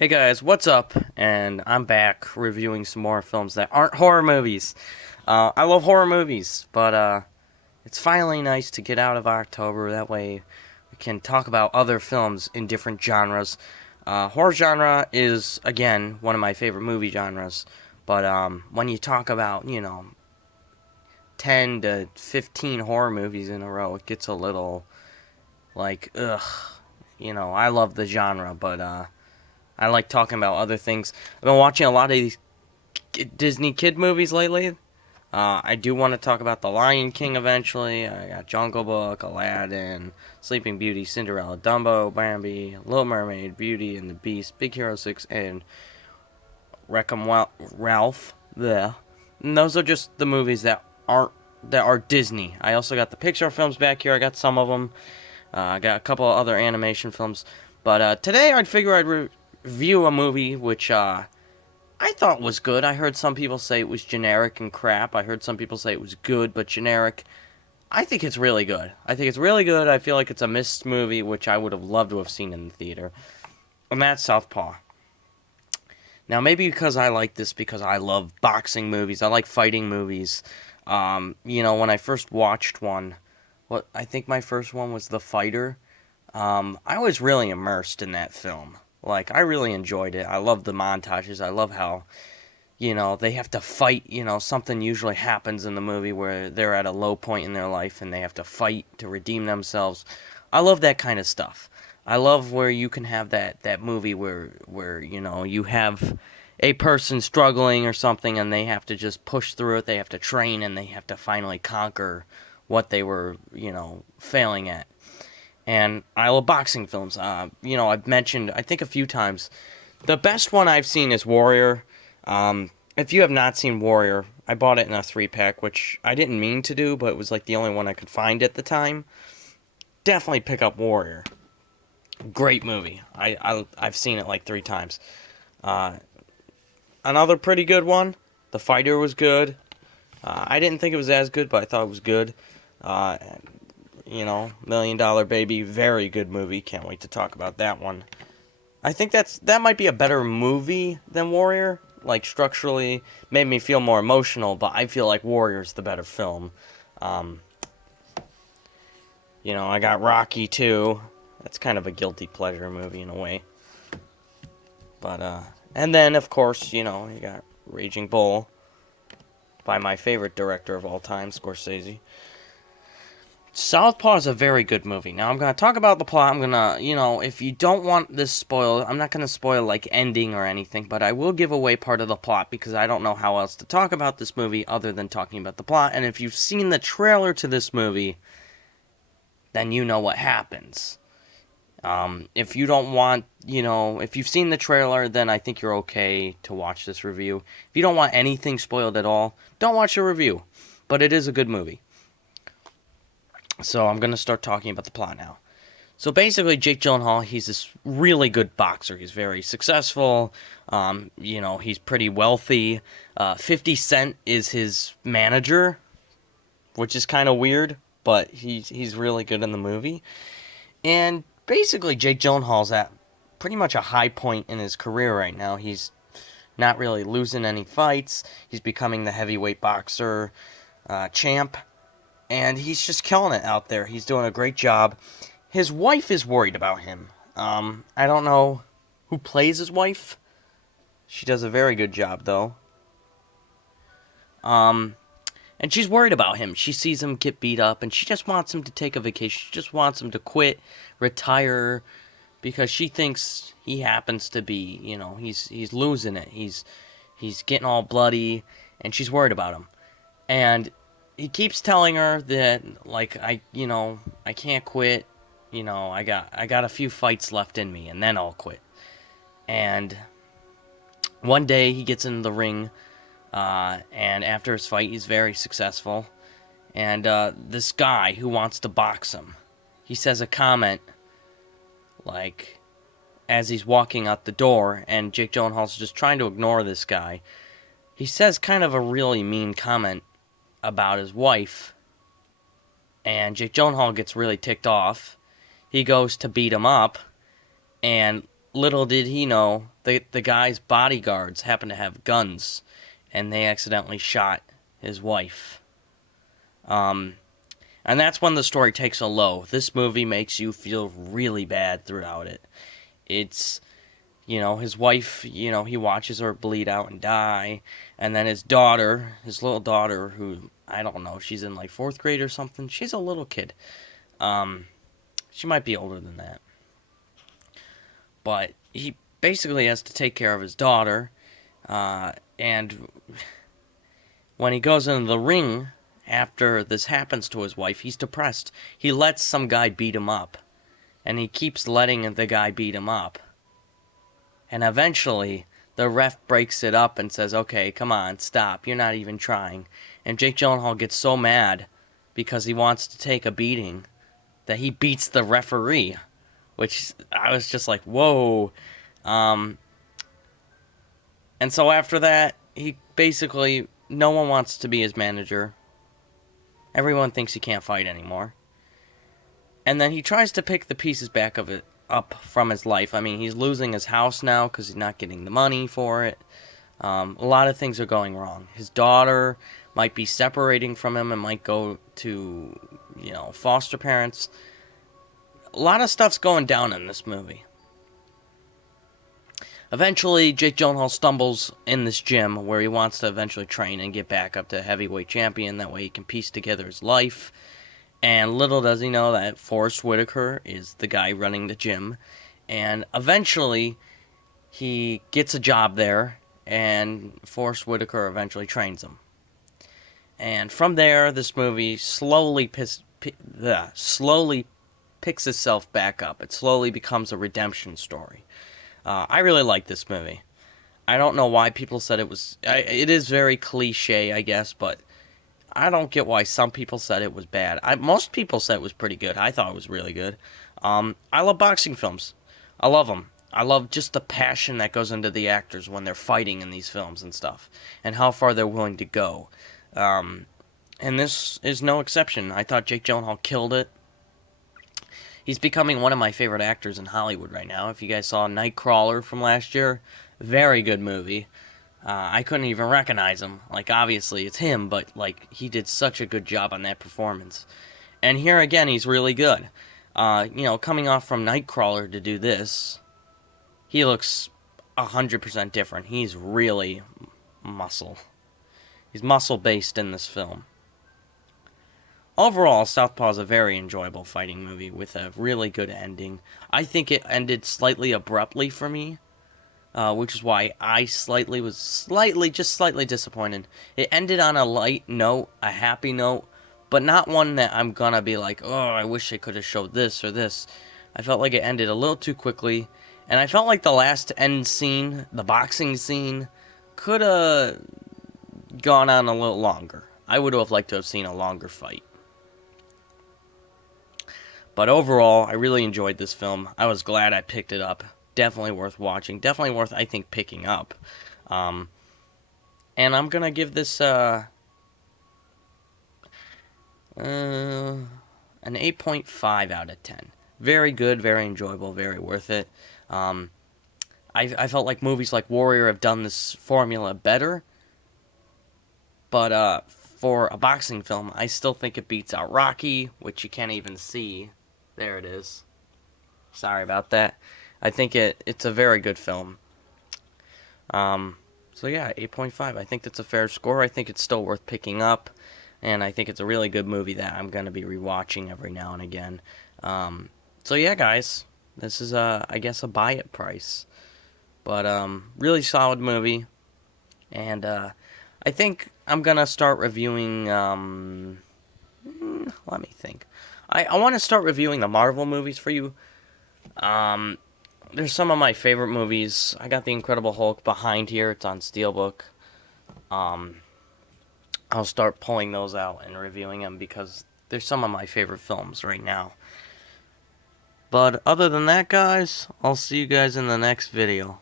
Hey guys, what's up? And I'm back reviewing some more films that aren't horror movies. I love horror movies, but it's finally nice to get out of October. That way we can talk about other films in different genres. Horror genre is, again, one of my favorite movie genres. But when you talk about, 10 to 15 horror movies in a row, it gets a little like, ugh. I love the genre, but I like talking about other things. I've been watching a lot of these Disney kid movies lately. I do want to talk about The Lion King eventually. I got Jungle Book, Aladdin, Sleeping Beauty, Cinderella, Dumbo, Bambi, Little Mermaid, Beauty and the Beast, Big Hero 6, and Wreck-Em Ralph. There. And those are just the movies that are Disney. I also got the Pixar films back here. I got some of them. I got a couple of other animation films. But today I'd figure I'd review a movie which I thought was good. I heard some people say it was generic and crap. I heard some people say it was good but generic. I think it's really good. I think it's really good. I feel like it's a missed movie which I would have loved to have seen in the theater. And that's Southpaw. Now maybe because I like this because I love boxing movies. I like fighting movies. When I first watched one, I think my first one was The Fighter. I was really immersed in that film. Like, I really enjoyed it. I love the montages. I love how, they have to fight. Something usually happens in the movie where they're at a low point in their life and they have to fight to redeem themselves. I love that kind of stuff. I love where you can have that movie where you have a person struggling or something and they have to just push through it. They have to train and they have to finally conquer what they were, failing at. And I love boxing films. I've mentioned, I think a few times, the best one I've seen is Warrior. If you have not seen Warrior, I bought it in a 3-pack, which I didn't mean to do, but it was like the only one I could find at the time. Definitely pick up Warrior. Great movie. I've seen it like 3 times. Another pretty good one, The Fighter was good. I didn't think it was as good, but I thought it was good. Uh, Million Dollar Baby, very good movie. Can't wait to talk about that one. I think that might be a better movie than Warrior. Like, structurally, made me feel more emotional, but I feel like Warrior's the better film. I got Rocky too. That's kind of a guilty pleasure movie in a way. But, and then, of course, you got Raging Bull by my favorite director of all time, Scorsese. Southpaw is a very good movie. Now, I'm going to talk about the plot. I'm going to, if you don't want this spoiled, I'm not going to spoil, like, ending or anything, but I will give away part of the plot because I don't know how else to talk about this movie other than talking about the plot. And if you've seen the trailer to this movie, then you know what happens. If you don't want, if you've seen the trailer, then I think you're okay to watch this review. If you don't want anything spoiled at all, don't watch the review. But it is a good movie. So I'm going to start talking about the plot now. So basically, Jake Gyllenhaal, he's this really good boxer. He's very successful. He's pretty wealthy. 50 Cent is his manager, which is kind of weird, but he's really good in the movie. And basically, Jake Gyllenhaal's at pretty much a high point in his career right now. He's not really losing any fights. He's becoming the heavyweight boxer champ. And he's just killing it out there. He's doing a great job. His wife is worried about him. I don't know who plays his wife. She does a very good job, though. And she's worried about him. She sees him get beat up, and she just wants him to take a vacation. She just wants him to quit, retire, because she thinks he happens to be, he's losing it. He's getting all bloody, and she's worried about him. And he keeps telling her that, like, I can't quit. I got a few fights left in me, and then I'll quit. And one day he gets into the ring, and after his fight, he's very successful. And this guy who wants to box him, he says a comment, like, as he's walking out the door, and Jake Gyllenhaal's just trying to ignore this guy. He says kind of a really mean comment about his wife, and Jake Gyllenhaal gets really ticked off. He goes to beat him up, and little did he know, the guy's bodyguards happened to have guns, and they accidentally shot his wife. Um, and that's when the story takes a low. This movie makes you feel really bad throughout it. It's, his wife, he watches her bleed out and die. And then his daughter, his little daughter, who, I don't know, she's in like fourth grade or something. She's a little kid. She might be older than that. But he basically has to take care of his daughter. And when he goes into the ring after this happens to his wife, he's depressed. He lets some guy beat him up. And he keeps letting the guy beat him up. And eventually, the ref breaks it up and says, okay, come on, stop. You're not even trying. And Jake Gyllenhaal gets so mad because he wants to take a beating that he beats the referee. Which I was just like, whoa. And so after that, he basically, no one wants to be his manager. Everyone thinks he can't fight anymore. And then he tries to pick the pieces back of it up from his life. I mean, he's losing his house now because he's not getting the money for it. A lot of things are going wrong. His daughter might be separating from him and might go to, foster parents. A lot of stuff's going down in this movie. Eventually, Jake Gyllenhaal stumbles in this gym where he wants to eventually train and get back up to heavyweight champion. That way he can piece together his life. And little does he know that Forrest Whitaker is the guy running the gym. And eventually, he gets a job there, and Forrest Whitaker eventually trains him. And from there, this movie slowly picks itself back up. It slowly becomes a redemption story. I really like this movie. I don't know why people said it was... It is very cliche, I guess, but I don't get why some people said it was bad. Most people said it was pretty good. I thought it was really good. I love boxing films. I love them. I love just the passion that goes into the actors when they're fighting in these films and stuff, and how far they're willing to go. And this is no exception. I thought Jake Gyllenhaal killed it. He's becoming one of my favorite actors in Hollywood right now. If you guys saw Nightcrawler from last year, very good movie. I couldn't even recognize him. Like, obviously, it's him, but, he did such a good job on that performance. And here again, he's really good. Coming off from Nightcrawler to do this, he looks 100% different. He's really muscle. He's muscle-based in this film. Overall, Southpaw is a very enjoyable fighting movie with a really good ending. I think it ended slightly abruptly for me. Which is why I was slightly disappointed. It ended on a light note, a happy note, but not one that I'm gonna be like, oh, I wish they could have showed this or this. I felt like it ended a little too quickly, and I felt like the last end scene, the boxing scene, could have gone on a little longer. I would have liked to have seen a longer fight. But overall, I really enjoyed this film. I was glad I picked it up. Definitely worth watching. Definitely worth, I think, picking up. And I'm going to give this an 8.5 out of 10. Very good, very enjoyable, very worth it. I felt like movies like Warrior have done this formula better. But for a boxing film, I still think it beats out Rocky, which you can't even see. There it is. Sorry about that. I think it's a very good film. So yeah, 8.5. I think that's a fair score. I think it's still worth picking up. And I think it's a really good movie that I'm going to be rewatching every now and again. So yeah, guys. This is, I guess, a buy it price. But really solid movie. And I think I'm going to start reviewing... let me think. I want to start reviewing the Marvel movies for you. There's some of my favorite movies. I got The Incredible Hulk behind here. It's on Steelbook. I'll start pulling those out and reviewing them because they're some of my favorite films right now. But other than that, guys, I'll see you guys in the next video.